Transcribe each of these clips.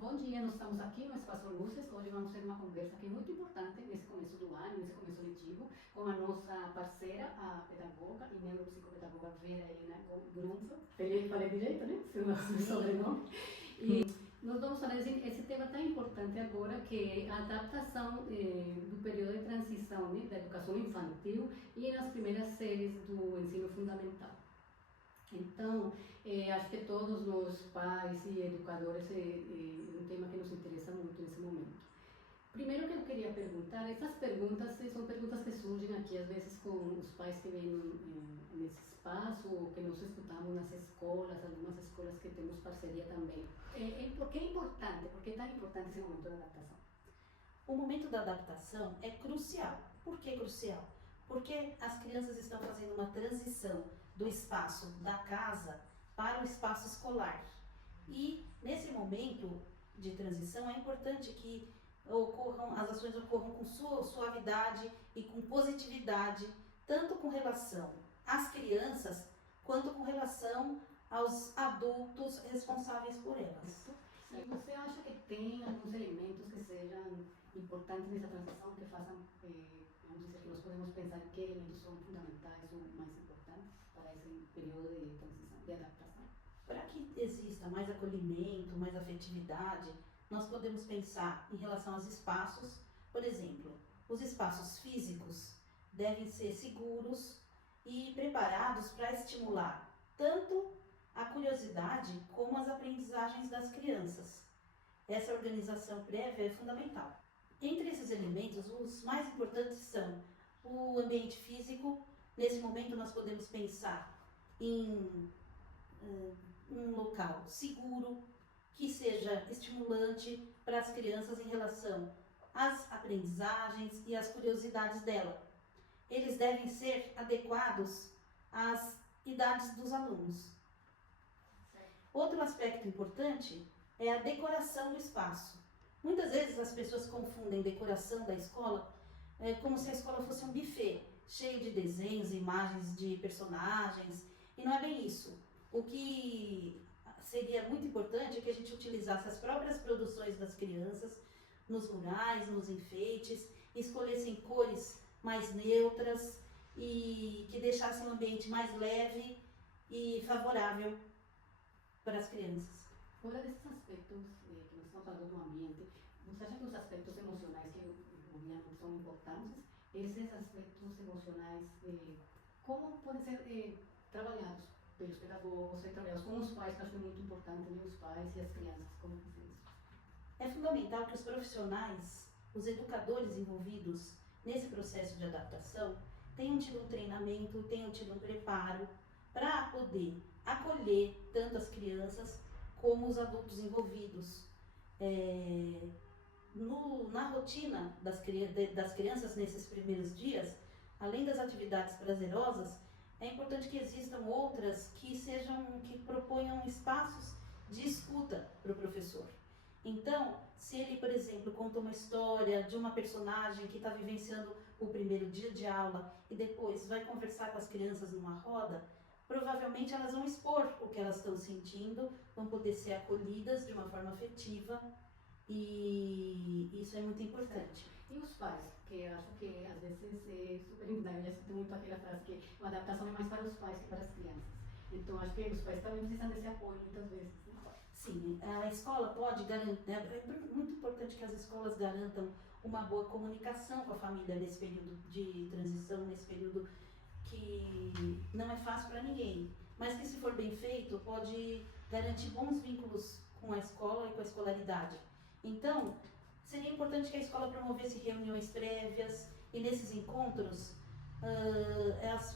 Bom dia, nós estamos aqui no Espaço Luzes. Hoje vamos ter uma conversa que é muito importante nesse começo do ano, nesse começo letivo, com a nossa parceira, a pedagoga e neuropsicopedagoga Vera Helena Grunfeld. Falei direito, né? Seu sobrenome. E nós vamos falar esse tema tão importante agora, que é a adaptação do período de transição, né, da educação infantil e nas primeiras séries do ensino fundamental. Então, acho que todos nós pais e educadores é um tema que nos interessa muito nesse momento. Primeiro que eu queria perguntar, essas perguntas são perguntas que surgem aqui às vezes com os pais que vêm nesse espaço, ou que nós escutamos nas escolas, algumas escolas que temos parceria também. Por que é importante? Por que é tão importante esse momento da adaptação? O momento da adaptação é crucial. Por que crucial? Porque as crianças estão fazendo uma transição do espaço da casa para o espaço escolar. E nesse momento de transição é importante que as ações ocorram com suavidade e com positividade, tanto com relação às crianças, quanto com relação aos adultos responsáveis por elas. E você acha que tem alguns elementos que sejam importantes nessa transição, que façam, vamos dizer, que nós podemos pensar que elementos são fundamentais ou mais importantes para esse período de transição, de adaptação? Para que exista mais acolhimento, mais afetividade, nós podemos pensar em relação aos espaços. Por exemplo, os espaços físicos devem ser seguros e preparados para estimular tanto a curiosidade como as aprendizagens das crianças. Essa organização prévia é fundamental. Entre esses elementos, os mais importantes são o ambiente físico. Nesse momento nós podemos pensar em um local seguro, que seja estimulante para as crianças em relação às aprendizagens e às curiosidades dela. Eles devem ser adequados às idades dos alunos. Outro aspecto importante é a decoração do espaço. Muitas vezes as pessoas confundem decoração da escola como se a escola fosse um buffet, cheio de desenhos, imagens de personagens, e não é bem isso. O que seria muito importante é que a gente utilizasse as próprias produções das crianças nos murais, nos enfeites, escolhessem cores mais neutras e que deixassem o ambiente mais leve e favorável para as crianças. Fora desses aspectos que nós estamos falando do ambiente, você acha que os aspectos emocionais, que obviamente são importantes, esses aspectos emocionais, como podem ser trabalhados pelos pedagogos, trabalhados com os pais, que acho que é muito importante, né? Os pais e as crianças, como fazer isso? É fundamental que os profissionais, os educadores envolvidos nesse processo de adaptação, tenham tido um treinamento, tenham tido um preparo para poder acolher tanto as crianças como os adultos envolvidos. Na rotina das crianças nesses primeiros dias, além das atividades prazerosas, é importante que existam outras que proponham espaços de escuta para o professor. Então, se ele, por exemplo, conta uma história de uma personagem que está vivenciando o primeiro dia de aula e depois vai conversar com as crianças numa roda, provavelmente elas vão expor o que elas estão sentindo, vão poder ser acolhidas de uma forma afetiva, e isso é muito importante. E os pais, que eu acho que às vezes é super importante, eu sinto muito aquela frase que a adaptação é mais para os pais que para as crianças. Então acho que os pais também precisam desse apoio muitas vezes. Sim, a escola pode garantir, é muito importante que as escolas garantam uma boa comunicação com a família nesse período de transição, nesse período que não é fácil para ninguém, mas que, se for bem feito, pode garantir bons vínculos com a escola e com a escolaridade. Então, seria importante que a escola promovesse reuniões prévias e nesses encontros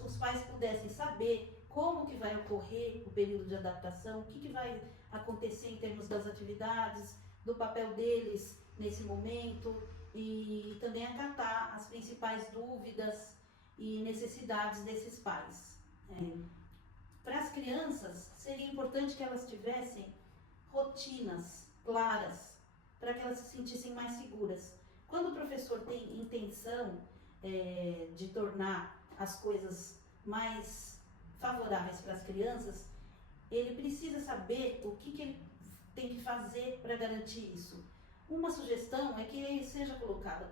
os pais pudessem saber como que vai ocorrer o período de adaptação, o que vai acontecer em termos das atividades, do papel deles nesse momento, e também acatar as principais dúvidas e necessidades desses pais. Para as crianças, seria importante que elas tivessem rotinas claras, para que elas se sentissem mais seguras. Quando o professor tem intenção de tornar as coisas mais favoráveis para as crianças, ele precisa saber o que ele tem que fazer para garantir isso? Uma sugestão é que seja colocada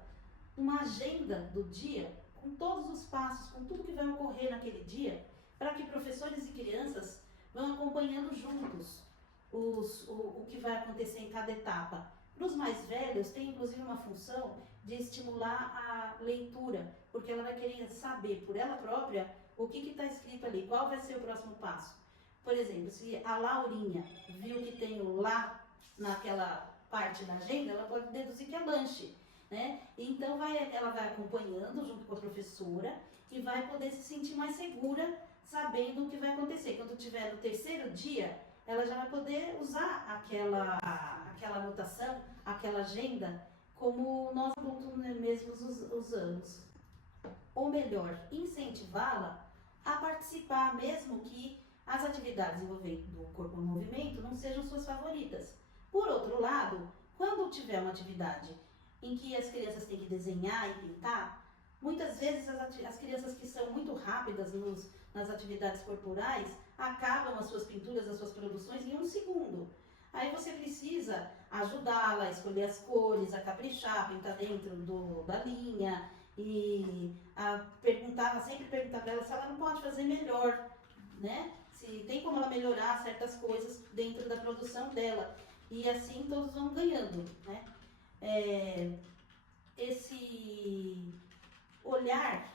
uma agenda do dia, com todos os passos, com tudo que vai ocorrer naquele dia, para que professores e crianças vão acompanhando juntos o que vai acontecer em cada etapa. Para os mais velhos, tem inclusive uma função de estimular a leitura, porque ela vai querer saber por ela própria o que está escrito ali, qual vai ser o próximo passo. Por exemplo, se a Laurinha viu que tem o lá naquela parte da agenda, ela pode deduzir que é lanche, né? Então ela vai acompanhando junto com a professora e vai poder se sentir mais segura sabendo o que vai acontecer. Quando tiver no terceiro dia, ela já vai poder usar aquela anotação, aquela agenda, como nós adultos mesmos usamos. Ou melhor, incentivá-la a participar, mesmo que as atividades envolvendo o corpo em movimento não sejam suas favoritas. Por outro lado, quando tiver uma atividade em que as crianças têm que desenhar e pintar, muitas vezes as crianças que são muito rápidas nas atividades corporais acabam as suas pinturas, as suas produções em 1 segundo. Aí você precisa ajudá-la a escolher as cores, a caprichar, pintar dentro da linha e sempre perguntar para ela se ela não pode fazer melhor, né? Se tem como ela melhorar certas coisas dentro da produção dela. E assim todos vão ganhando, né? Esse olhar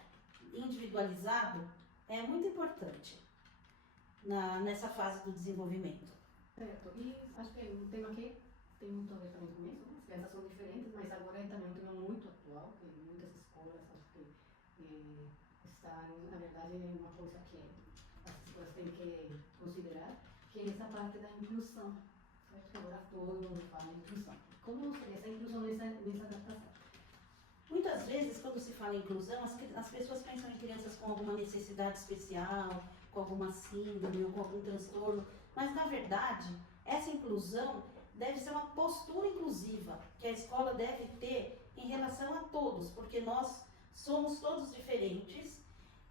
individualizado é muito importante nessa fase do desenvolvimento. Certo, e acho que é um tema que tem muito a ver também com isso, né? As crianças são diferentes, mas agora é também um tema muito atual, que muitas escolas acho que estão, na verdade, é uma coisa que as escolas têm que considerar, que é essa parte da inclusão, certo? Que agora todo mundo fala em inclusão. Como seria essa inclusão nessa adaptação? Muitas vezes, quando se fala em inclusão, as pessoas pensam em crianças com alguma necessidade especial, com alguma síndrome ou com algum transtorno, mas na verdade, essa inclusão deve ser uma postura inclusiva que a escola deve ter em relação a todos, porque nós somos todos diferentes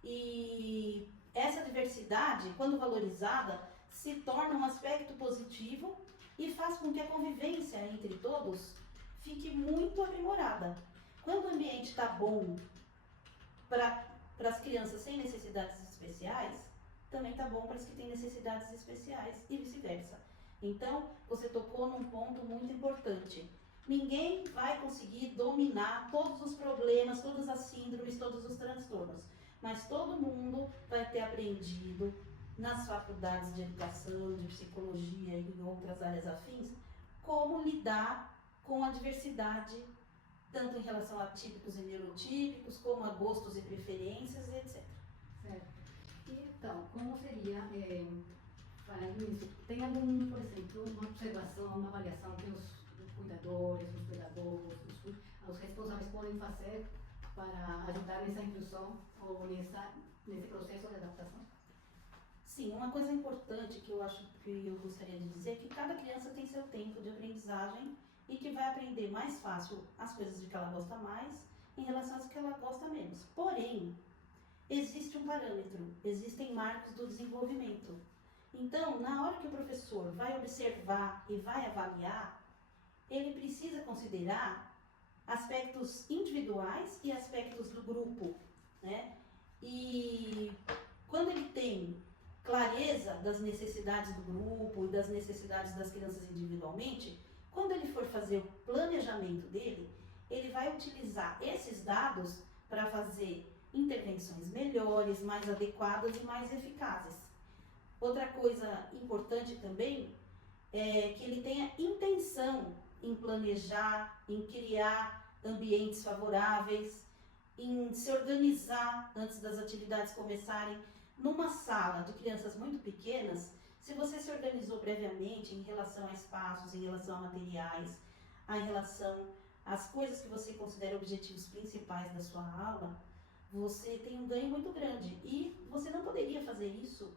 e essa diversidade, quando valorizada, se torna um aspecto positivo e faz com que a convivência entre todos fique muito aprimorada. Quando o ambiente está bom para as crianças sem necessidades especiais, também está bom para as que têm necessidades especiais e vice-versa. Então, você tocou num ponto muito importante. Ninguém vai conseguir dominar todos os problemas, todas as síndromes, todos os transtornos, mas todo mundo vai ter aprendido nas faculdades de educação, de psicologia e em outras áreas afins, como lidar com a diversidade, tanto em relação a típicos e neurotípicos, como a gostos e preferências, etc. Certo. Então, como seria, falando nisso, tem algum, por exemplo, uma observação, uma avaliação que os cuidadores, os pedagogos, os responsáveis podem fazer para ajudar nessa inclusão ou nesse processo de adaptação? Sim, uma coisa importante que eu gostaria de dizer é que cada criança tem seu tempo de aprendizagem e que vai aprender mais fácil as coisas de que ela gosta mais em relação às que ela gosta menos. Porém, existe um parâmetro, existem marcos do desenvolvimento. Então, na hora que o professor vai observar e vai avaliar, ele precisa considerar aspectos individuais e aspectos do grupo, né? E quando ele tem clareza das necessidades do grupo e das necessidades das crianças individualmente, quando ele for fazer o planejamento dele, ele vai utilizar esses dados para fazer intervenções melhores, mais adequadas e mais eficazes. Outra coisa importante também é que ele tenha intenção em planejar, em criar ambientes favoráveis, em se organizar antes das atividades começarem. Numa sala de crianças muito pequenas, se você se organizou previamente em relação a espaços, em relação a materiais, em relação às coisas que você considera objetivos principais da sua aula, você tem um ganho muito grande. E você não poderia fazer isso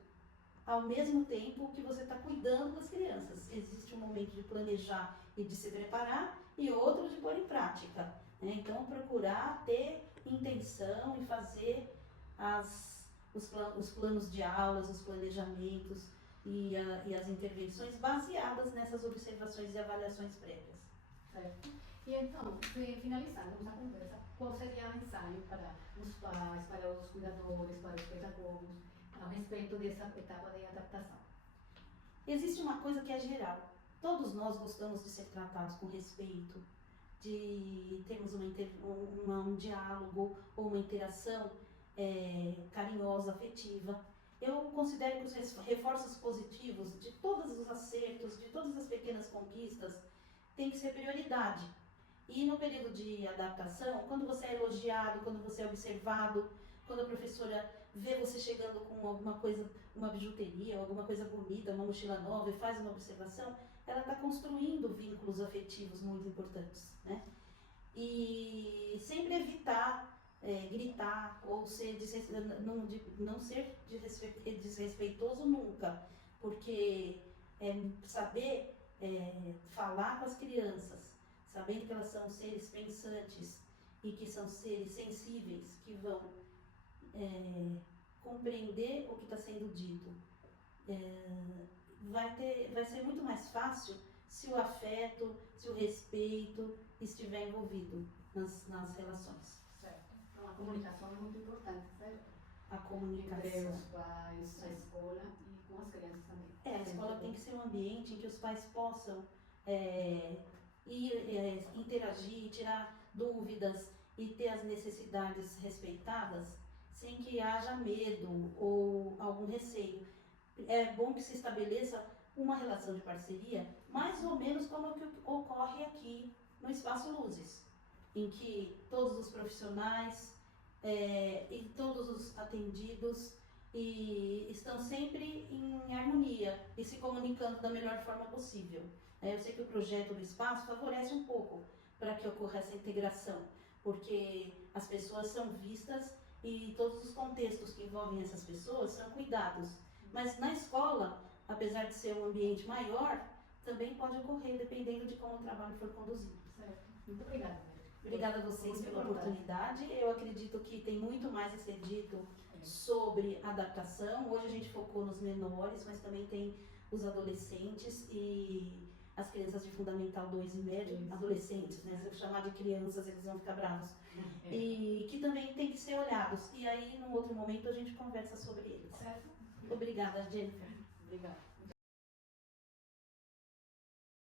ao mesmo tempo que você está cuidando das crianças. Existe um momento de planejar e de se preparar e outro de pôr em prática, né? Então, procurar ter intenção e fazer os planos de aulas, os planejamentos e as intervenções baseadas nessas observações e avaliações prévias. Certo? E então, finalizando a conversa, qual seria a mensagem para os pais, para os cuidadores, para os pedagogos, a respeito dessa etapa de adaptação? Existe uma coisa que é geral. Todos nós gostamos de ser tratados com respeito, de termos um diálogo ou uma interação carinhosa, afetiva. Eu considero que os reforços positivos de todos os acertos, de todas as pequenas conquistas, tem que ser prioridade. E no período de adaptação, quando você é elogiado, quando você é observado, quando a professora vê você chegando com alguma coisa, uma bijuteria, alguma coisa bonita, uma mochila nova e faz uma observação, ela está construindo vínculos afetivos muito importantes, né? E sempre evitar gritar ou ser não ser desrespeitoso nunca, porque saber falar com as crianças, sabendo que elas são seres pensantes e que são seres sensíveis, que vão compreender o que está sendo dito, vai ser muito mais fácil se o afeto, se o respeito estiver envolvido nas relações. Certo. Então a comunicação é muito importante, certo? A comunicação. Entre os pais, a escola e com as crianças também. A escola tem que ser um ambiente em que os pais possam interagir, tirar dúvidas e ter as necessidades respeitadas sem que haja medo ou algum receio. É bom que se estabeleça uma relação de parceria, mais ou menos como o que ocorre aqui no Espaço Luzes, em que todos os profissionais e todos os atendidos estão sempre em harmonia e se comunicando da melhor forma possível. Eu sei que o projeto do espaço favorece um pouco para que ocorra essa integração, porque as pessoas são vistas e todos os contextos que envolvem essas pessoas são cuidados. Mas na escola, apesar de ser um ambiente maior, também pode ocorrer dependendo de como o trabalho for conduzido. Certo. Muito obrigada. Obrigada a vocês pela oportunidade. Eu acredito que tem muito mais a ser dito sobre adaptação. Hoje a gente focou nos menores, mas também tem os adolescentes e as crianças de Fundamental 2 e médio, adolescentes, né? Se eu chamar de crianças, eles vão ficar bravos. E que também tem que ser olhados. E aí, num outro momento, a gente conversa sobre eles. Certo? Obrigada, Jennifer. Obrigada.